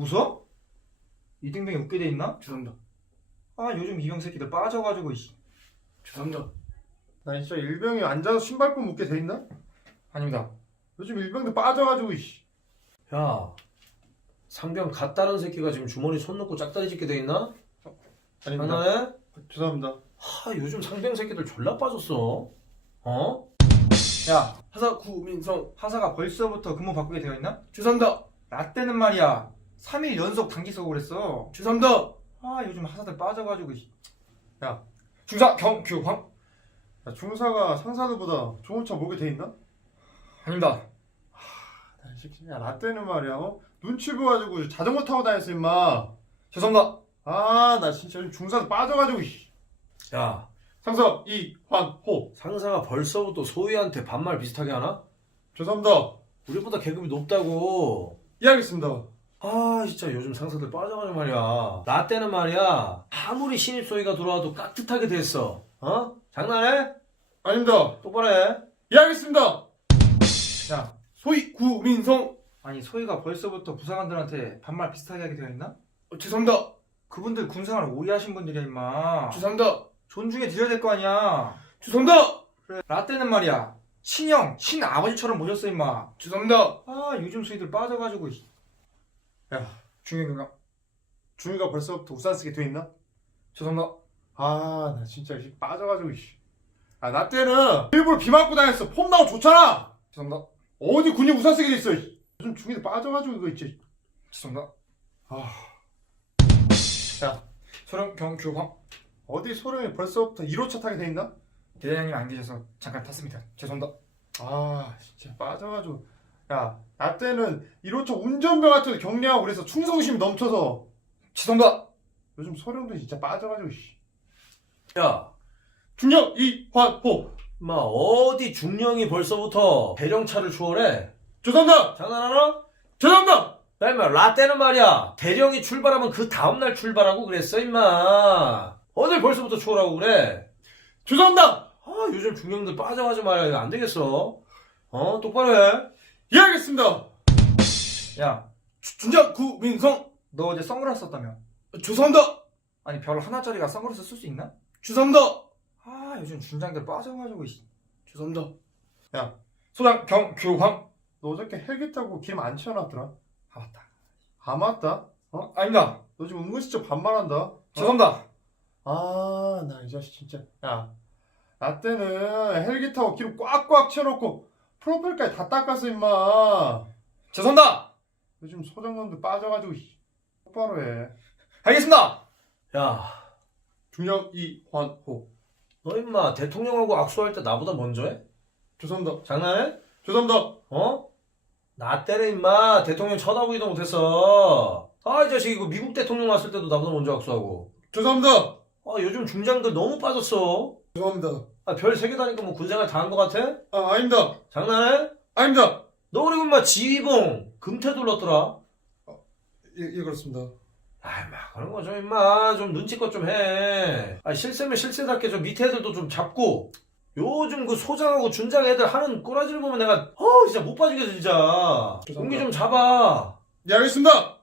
웃어? 이등병이 웃게 돼 있나? 죄송합니다. 아 요즘 이병 새끼들 빠져가지고 이씨. 죄송합니다. 나 진짜 일병이 앉아서 신발끈 묶게 돼 있나? 아닙니다. 요즘 일병들 빠져가지고 이씨. 야, 상병 갓다른 새끼가 지금 주머니 손 넣고 짝다리 짓게 돼 있나? 아닙니다. 장난해? 죄송합니다. 하, 요즘 상병 새끼들 졸라 빠졌어. 어? 야 하사 구민성 하사가 벌써부터 근무 바꾸게 되어 있나? 죄송합니다. 나 때는 말이야 3일 연속 단기석을 했어. 죄송합니다. 아 요즘 하사들 빠져가지고. 야. 중사 경규황 야, 중사가 상사들보다 좋은 차 몰게 돼 있나? 아닙니다. 나이 야, 나 때는 말이야, 어? 눈치 보가지고 자전거 타고 다녔어, 임마. 죄송합니다. 아, 나 진짜 요즘 중사도 빠져가지고, 이씨. 야, 상사, 이환호. 상사가 벌써부터 소희한테 반말 비슷하게 하나? 죄송합니다. 우리보다 계급이 높다고. 이해하겠습니다. 아, 진짜 요즘 상사들 빠져가지고 말이야. 나 때는 말이야. 아무리 신입 소희가 들어와도 깍듯하게 됐어. 어? 장난해? 아닙니다. 똑바로 해. 이해하겠습니다. 야 소위 구민성 아니 소희가 벌써부터 부사관들한테 반말 비슷하게 하게 되어 있나? 어, 죄송합니다. 그분들 군생활 오래 하신 분들이야 임마. 죄송합니다. 존중해 드려야 될 거 아니야. 죄송합니다. 그래, 나 때는 말이야 친형 친아버지처럼 모셨어 임마. 죄송합니다. 아 요즘 소희들 빠져가지고. 야. 중형경감 중이가 벌써부터 우산 쓰게 돼 있나? 죄송합니다. 아, 나 진짜 이씨 빠져가지고, 이씨. 아, 나 때는 일부러 비 맞고 다녔어. 폼 나고 좋잖아. 죄송합니다. 어디 군인 우산 쓰게 돼 있어, 이씨. 요즘 중이들 빠져가지고 이거 있지. 죄송합니다. 아, 소령 경규황 어디 소령이 벌써부터 1호차 타게 돼 있나? 대장님 안 계셔서 잠깐 탔습니다. 죄송합니다. 아, 진짜 빠져가지고. 야, 나 때는 1호차 운전병 같은 거 격려하고 그래서 충성심이 넘쳐서 죄송합니다. 요즘 소령들 진짜 빠져가지고, 씨. 야, 중령 이환호. 마 어디 중령이 벌써부터 대령차를 추월해? 죄송합니다. 장난하나? 죄송합니다. 야, 임마, 라떼는 말이야. 대령이 출발하면 그 다음날 출발하고 그랬어, 임마. 어딜 벌써부터 추월하고 그래? 죄송합니다. 아, 요즘 중령들 빠져가지. 이거 안 되겠어. 어, 똑바로 해. 이해하겠습니다. 야, 준장 구민성 너 어제 선글라스 썼다며? 죄송합니다. 아니 별 하나짜리가 선글라스 쓸 수 있나? 죄송합니다. 아 요즘 준장들 빠져가지고 이씨. 죄송합니다. 소장 경규황 너 어저께 헬기 타고 기름 안 채워놨더라. 아 맞다. 아, 맞다. 어 아닙니다. 너 지금 은근슬쩍 반말한다. 어? 죄송합니다. 아, 나 이 자식 진짜. 야, 나 때는 헬기 타고 기름 꽉꽉 채워놓고 프로펠까지 다 닦았어, 임마. 죄송합니다. 요즘 소장놈들 빠져가지고, 씨. 똑바로 해. 알겠습니다. 야, 중령 이환호. 너 임마 대통령하고 악수할 때 나보다 먼저 해? 죄송합니다. 장난해? 죄송합니다. 어? 나 때는 임마 대통령 쳐다보기도 못했어. 아, 이 자식 이거 미국 대통령 왔을 때도 나보다 먼저 악수하고. 죄송합니다. 아, 요즘 중장들 너무 빠졌어. 죄송합니다. 아, 별 세 개 다니까 뭐 군생활 다 한 것 같아? 아, 아닙니다. 장난해? 아닙니다. 너 그리고 임마 지휘봉 금태 둘렀더라. 예, 예, 그렇습니다. 아, 임마 그런 거 좀 임마 좀 눈치껏 좀 해. 아, 실세면 실세답게 좀 밑에 애들도 좀 잡고. 요즘 그 소장하고 준장 애들 하는 꼬라지를 보면 내가 어 진짜 못 봐주겠어 진짜. 공기 좀 잡아. 예, 알겠습니다.